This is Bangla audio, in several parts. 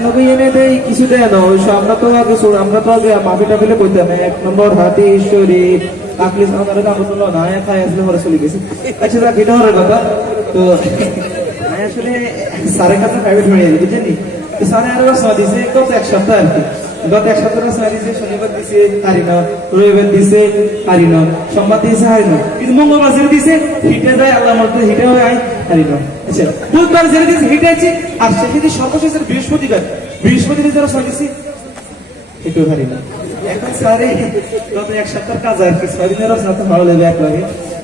95 এনে দেই কিছু দেয় না ওই আমরা তো আগে মাফি টাফিলে কইতাম 1 নম্বর হাতি ঈশ্বরী আকলি আমাদের কাম তো না খাই আসলে পরে চলে গেছে আচ্ছা যা ভিডিও হওয়ার কথা তো আমি আসলে সারে কাছে প্রাইভেট হয়ে গেছি বুঝছেন তো সারে আরো দিছে কত এক সপ্তাহ আর কি গত এক সপ্তাহ দিছে শনিবার দিছে হারি না রবিবার দিছে হারি না সোমবার দিছে হারি না কিন্তু মঙ্গলবার যেটা দিছে হিটে যায় আল্লাহ মরতে হিটে হয় হারি না আচ্ছা বুধবার যেটা দিছে হিটে আছে আর সেদিন সর্বশেষ বৃহস্পতিবার যারা ছয় দিছে হিটেও হারি না এখন সারে গত এক সপ্তাহ কাজ আর কি 6 দিনের সাথে ভালো লাগে এক লাগে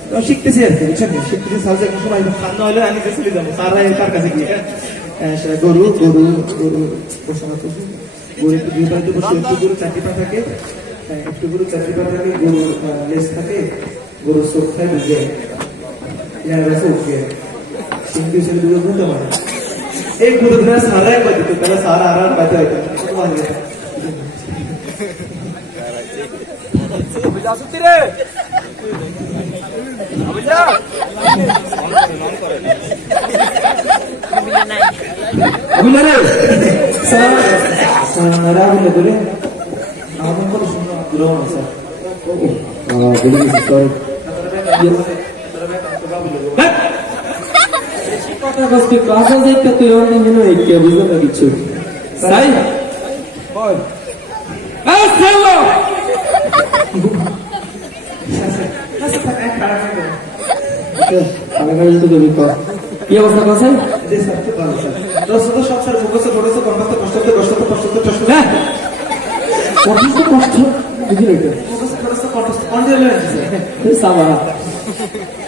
তো শিখতেছি আর কি বুঝছেন শিখতেছি সাহায্য কোনো সময় খান হলে আমি চলে যাবো সারা তার কাছে গিয়ে গরু বসানো তো গরু একটু দুই পাশে বসে একটু গরু চারটি পা থাকে গরু লেজ থাকে গরু চোখ খায় বুঝে উঠিয়ে সিন্ধু ছেলে দুটো ঘুরতে পারে এই গরু দিনে সারাই পাই দিত তাহলে সারা আর পাইতে হইতো কিছু কি অবস্থা কথা সব স্যার মুখস্থ করেছে কষ্ট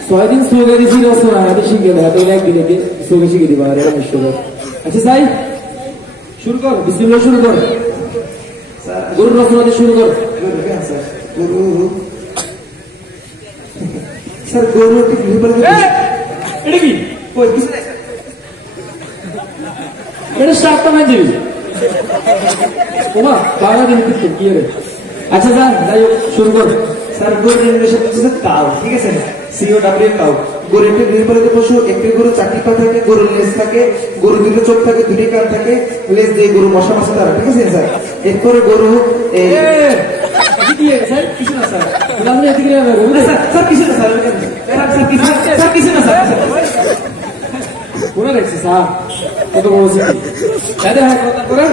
ছয়দিন সোগে দিছিল শিখে দেয় একদিনে সোগে শিখে দিবা আচ্ছা সাই শুরু কর বিসমিল্লাহ শুরু কর গরুর রচনা দিয়ে শুরু কর স্যার গরু এটা কি এটা সাতটা মাই দিবি ওমা বাংলা দিন কি রে আচ্ছা স্যার যাই হোক শুরু কর স্যার গরুর জেনারেশন হচ্ছে কাউ ঠিক আছে COW কাউ গরু একটা গৃহপালিত পশু একটি গরু চারটি পা থাকে গরুর লেজ থাকে গরু দুটো চোখ থাকে দুটি কান থাকে লেজ দিয়ে গরু মশা মাসে তারা ঠিক আছে স্যার এরপরে গরু কিছু না স্যার কিছু না স্যার কিছু না স্যার কোনে রাখছি স্যার কত বলছি কথা করেন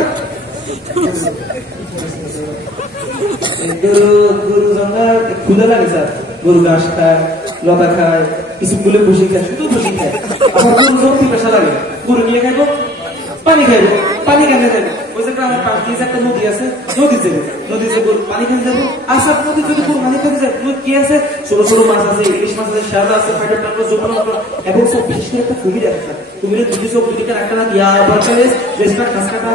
গরু জঙ্গা ক্ষুদা লাগে স্যার গরু ঘাস খায় লতা খায় কিছু গুলো বসে খায় শুধু বসে খায় আবার গরু জমি পেশা লাগে গরু নিয়ে খাইবো পানি কেন যাবো ওই যে আমার পাশ দিয়ে একটা নদী আছে নদীতে গরু পানি খেতে যাবো আর স্যার নদী যদি গরু পানি খেতে যায় কি আছে ছোট ছোট মাছ আছে ইলিশ মাছ আছে শাল আছে ফাইটার টাকা জোপানো এবং সব বিশেষ করে একটা কুমির আছে কুমিরের দুটি চোখ দুটিকে একটা না দিয়া আবার লেজটা খাসকাটা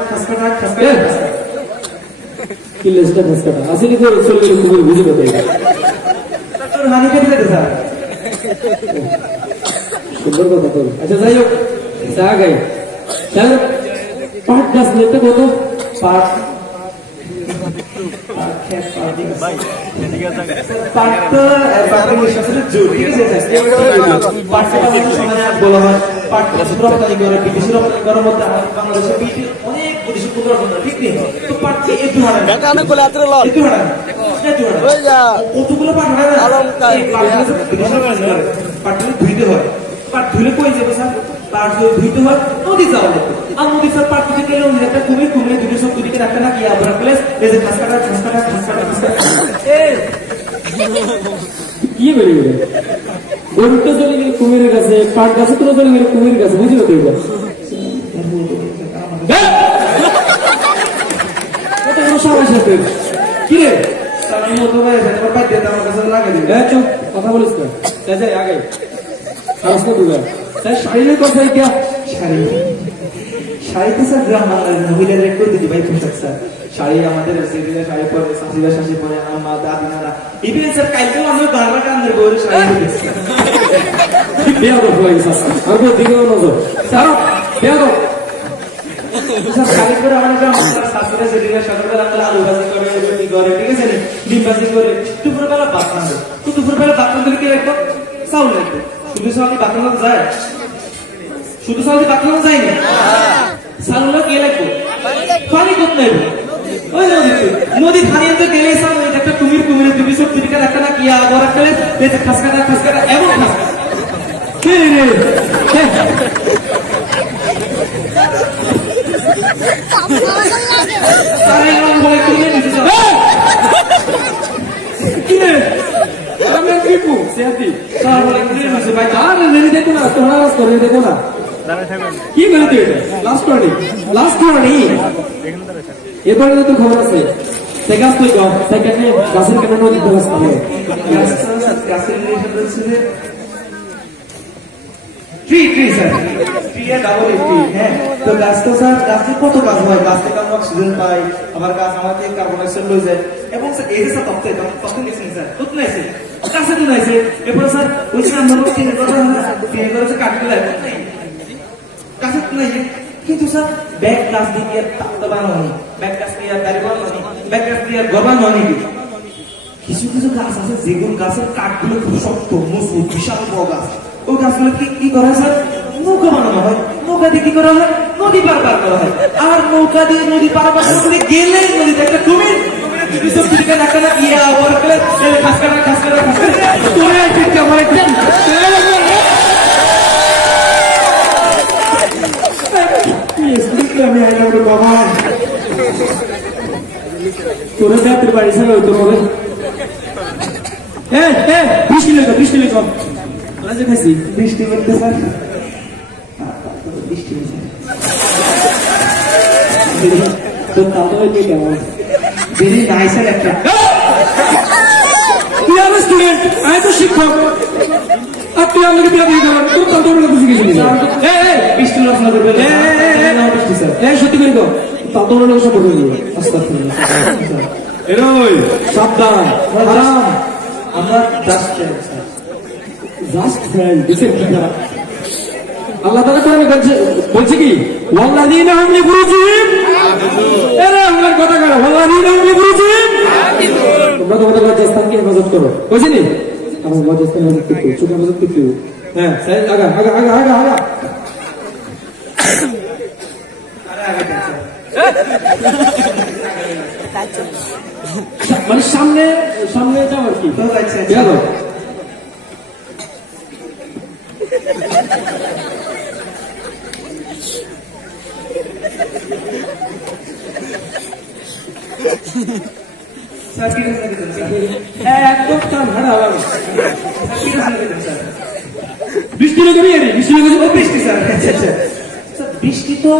কি লেজটা খাসকাটা আসলে তো চলে গেলে কুমির বুঝে পেতে তোর হানি খেতে যেতে স্যার সুন্দর কথা তো আচ্ছা যাই হোক চা গাই স্যার পাট গাছ নিতে কত পাট বলা হয় পাট রপ্তানি করে বিদেশি রপ্তানি করার মধ্যে বাংলাদেশের অনেক বিদেশি ঠিক নেই তো পাট কতগুলো পাট হয় পাটগুলো ধুইতে হয় পাট ধুলে কই যাবে স্যার পাট ধুইতে হয় নদী যাওয়া লাগবে আর নদী স্যার পাট ধুতে গেলে একটা কুমির দুটো সব দুদিকে রাখতে না কি আবার প্লেস এই যে খাসকাটা কি বেরিয়ে গেলে গরুটা চলে গেলে কুমিরের কাছে পাট গাছে তো চলে গেলে কুমিরের কাছে বুঝলো তো কত বড় সমস্যা কি রে কথা বলিস না যাই আগে শাড়ির কথাই কে শাড়িতে স্যার গ্রাম বাংলার মহিলাদের করে দিদি ভাই পোশাক স্যার শাড়ি আমাদের শাড়ি পরে শাশুড়া শাশি পরে আমার দাদি নানা ইভেন স্যার কালকেও আমি বারবার কান্দের বউরে শাড়ি পরেছি বিয়া করবো আর দিকেও নজর স্যার বিয়া কর শাড়ি পরে আমার শাশুড়া শাশুড়া শাশুড়া আলু ভাজি করে রুটি করে ঠিক আছে ডিম ভাজি করে দুপুরবেলা ভাত রাঁধে তো দুপুরবেলা ভাত রাঁধলে কি রাখবো চাউল রাখবো শুধু চাউল ভাত রাঁধা যায় শুধু চাউল ভাত রাঁধা যায় না চাউল কে লাগবো পানি কোথ নাই ওই নদী পানি আনতে গেলে স্যার ওই একটা কুমিরের দুটি সব তিনকার একটা না কিয়া আবার একটা লেতে খাসকাটা এমন খাস কে রে আরে এমন বলে কি নিছিস কি রে আমি কি কো সেহাতি স্যার বলে কি নিছিস ভাই আর নেই দেখো না তোমরা আওয়াজ করে দেখো না কি বলে তুই লাস্ট ওয়ার্নিং এবারে তো খবর আছে সেগাস তুই গাও সেকেন্ডে গাছের কেন নদী দোস করে গাছের রিলেশন রয়েছে ট্রি স্যার ট্রি এ ডাবল ট্রি হ্যাঁ তো গাছ তো স্যার গাছে কত কাজ হয় গাছ থেকে আমরা অক্সিজেন পাই আবার গাছ আমাদের কার্বন ডাই অক্সাইড লয়ে যায় এবং স্যার এই যে স্যার তত্ত্ব নিছেন স্যার তত্ত্ব নাইছে গাছে তো নাইছে এরপর স্যার ওই যে আমরা তিন করে কাটতে যায় গাছে তো নাইছে কিন্তু স্যার ব্যাগ গাছ দিয়ে তাত্তা বানানো ব্যাগ গাছ দিয়ে দাড়ি বানানো ব্যাগ গাছ দিয়ে ঘর বানানো কিছু গাছ আছে যেগুলো গাছের কাঠগুলো খুব শক্ত মজবুত বিশাল বড় গাছ ওই গাছগুলো কি করা হয় স্যার নৌকা বানানো হয় নৌকা দিয়ে কি করা হয় নদী পার করা হয় আর নৌকা দিয়ে নদী পার করতে গেলে নদীতে একটা কুমির তোরা যাত্রী বাড়ি ছিল তোর হবে বৃষ্টি লেখো খাইছি বৃষ্টি বলতে স্যার বৃষ্টি তোর তাও হইতে কেমন বেরি নাইসের একটা তুই আমার স্টুডেন্ট আমি তো শিক্ষক আর তুই আমাকে বিয়া দিয়ে দেবেন তোর তাও তোর বুঝে গেছিলি বৃষ্টি রচনা করবে বৃষ্টি স্যার সত্যি করে তো তাও তোর লোক সব বলে দিবে এরই সাবধান আরাম আমরা জাস্ট ফ্রেন্ড দিছে কি করা আল্লাহ তাআলা কোরআনে বলছে কি ওয়াল্লাযীনা হুম লিফুরুজিহিম এরা আল্লাহর কথা করে ওয়াল্লাযীনা হুম লিফুরুজিহিম তোমরা তোমাদের লজ্জাস্থানকে হেফাজত করো বুঝলি আমার লজ্জাস্থান হেফাজত করতে চোখ হেফাজত করতে হ্যাঁ আগা মানে সামনে যাও আর কি গেল বৃষ্টি তো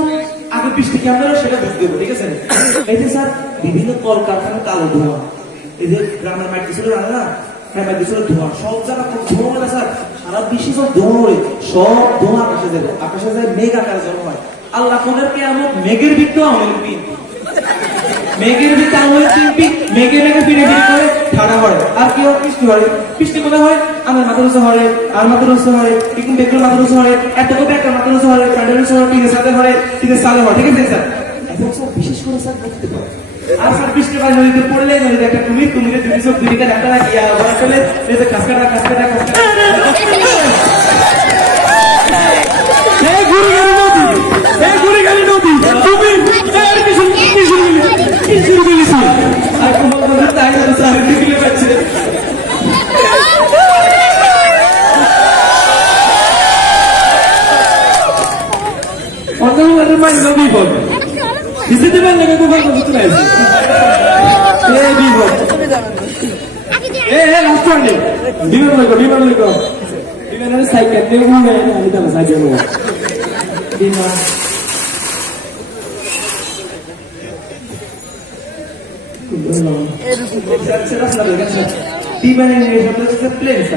আগে বৃষ্টি কি আমরা সেটা বুঝতে দেবো ঠিক আছে এই যে স্যার বিভিন্ন কলকারখানা কালো ধোঁয়া এই যে গ্রামের মাটি ছিল না মাটি ছিল ধোঁয়া সব জায়গা ধোঁয়া না স্যার সারা বিশ্বে সব ধোঁয়া সব ধোঁয়া আকাশে যায় মেঘ আকারে জমা হয় আল্লাহ কোনকে এমন মেঘের ভিতর মেঘের ভিতরে আমাদের চিম্পি মেঘে ফিরে করে ঠাড়া হয় আর কি বৃষ্টি মনে হয় আমার মাথার উঁচু হয় আর মাথার উঁচু হয় কিন্তু বেগুন মাথার উঁচু হয় এত করে একটা মাথার উঁচু হয় প্যান্ডেল উঁচু হয় টিকে সাথে হয় টিকে সালে হয় ঠিক আছে স্যার এখন স্যার বিশেষ করে স্যার দেখতে পাই আর স্যার বৃষ্টি পায় নদীতে পড়লে নদীতে একটা কুমিরের দুটি সব দুটিকে ডাক্তার গিয়া বলা চলে খাসকাটা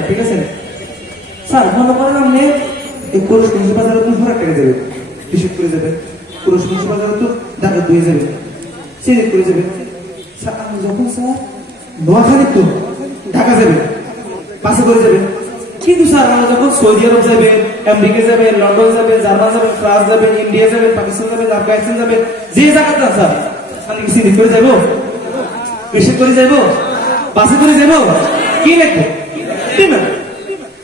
ঠিক আছে স্যার মনে করেন আপনি পুরুষ বাজারে তো ভরা কেটে যাবে বিশেষ করে যাবে পুরুষ বাজারে তো ডাকা ধুয়ে যাবে সিলেক্ট করে যাবে স্যার আমি যখন স্যার নোয়াখালী তো ঢাকা যাবে বাসে করে যাবে কিন্তু স্যার আমরা যখন সৌদি আরব যাবে আমেরিকা যাবে লন্ডন যাবে জার্মান যাবে ফ্রান্স যাবে ইন্ডিয়া যাবে পাকিস্তান যাবে আফগানিস্তান যাবে যে জায়গাতে যান স্যার আমি কি সিলেক্ট করে যাবো বেশি করে যাবো বাসে করে যাবো কি লাগবে বিমান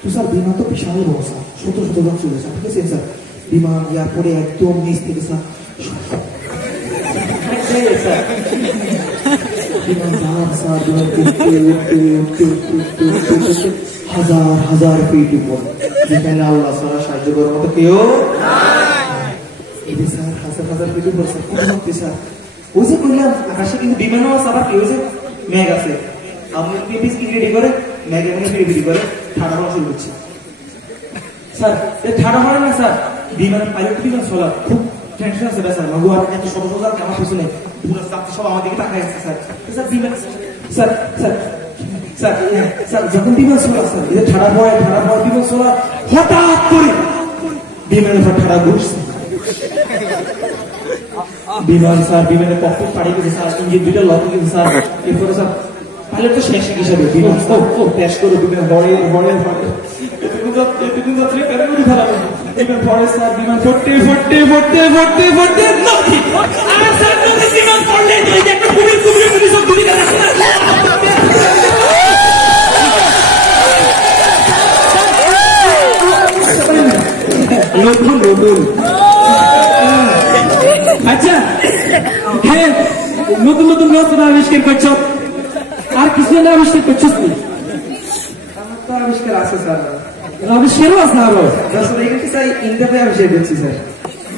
তো স্যার বিমান তো বিশাল বড় স্যার শত জন চলে স্যার ঠিক আছে স্যার বিমান এয়ারপোর্টে একদম নিচ থেকে স্যার হাজার হাজার ফিট উপর, যেখানে আল্লাহ ছাড়া সাহায্য করার মতো কেউ এই স্যার হাজার হাজার ফিট উপর স্যার কত শক্তি স্যার। ওই যে বললাম আকাশে কিন্তু বিমানও আছে, আবার কি হয়েছে মেঘ আছে, আপনি পিপিসি রেডি করে মেঘে মেঘে রেডি করে ঠান্ডা হওয়া শুরু করছে স্যার। ঠান্ডা হয় না স্যার, বিমানের পাইলট বিমান চলা খুব টেনশন আছে স্যার। মাগু আর এত শত শত আমার পিছনে পুরো যাত্রী সব আমার দিকে তাকায় আছে স্যার। স্যার বিমান স্যার স্যার স্যার স্যার যখন বিমান চলা স্যার এই যে ঠান্ডা হয় বিমান চলা হঠাৎ করে বিমানের উপর ঠান্ডা ঘুরছে বিমান স্যার, বিমানের ককপিট পাড়ি গেছে স্যার, ইঞ্জিন দুইটা লক গেছে স্যার। এরপরে স্যার পাইলট তো শেষ হিসাবে বিমান ও টেস্ট করে বিমান হরে এতদিন যাত্রী কেন করে খারাপ এবার পরে স্যার বিমান ফটতে নদী আর স্যার নদী বিমান পড়লে তো এই একটা কুমির সব দুই দিকে নতুন আচ্ছা হ্যাঁ নতুন নতুন রচনা আবিষ্কার করছ, আর কিছু না আবিষ্কার করছিস তুই? আমার তো আবিষ্কার আছে স্যার, আবিষ্কারও আছে আরো ইন্টারভিউ আবিষ্কার করছি স্যার।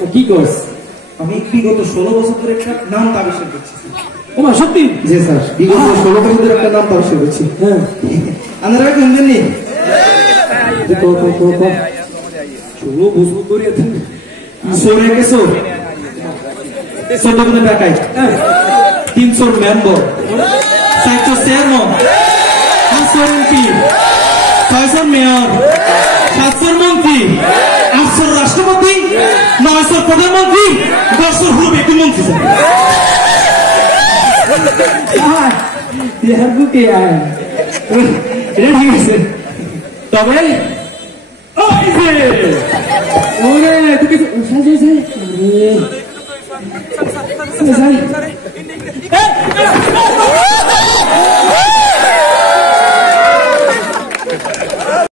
ও কি করছ? আমি বিগত 16 বছর ধরে একটা নাম আবিষ্কার করছি। ও মা সত্যি? জি স্যার, বিগত 16 বছর ধরে একটা নাম আবিষ্কার করছি। হ্যাঁ আপনারা কি জানেন নি? 16 বছর ধরে সরে গেছো 14 দিন টাকায় 300 মেম্বার 400 চেয়ারম্যান 500 এমপি 600 মেয়র 700 মন্ত্রী 800 রাষ্ট্রপতি 900 প্রধানমন্ত্রী 1000 হলো ব্যক্তি মন্ত্রী স্যার। বুকে এটা ঠিক আছে, তবে ওরে তুই কিছু সাজিয়েছে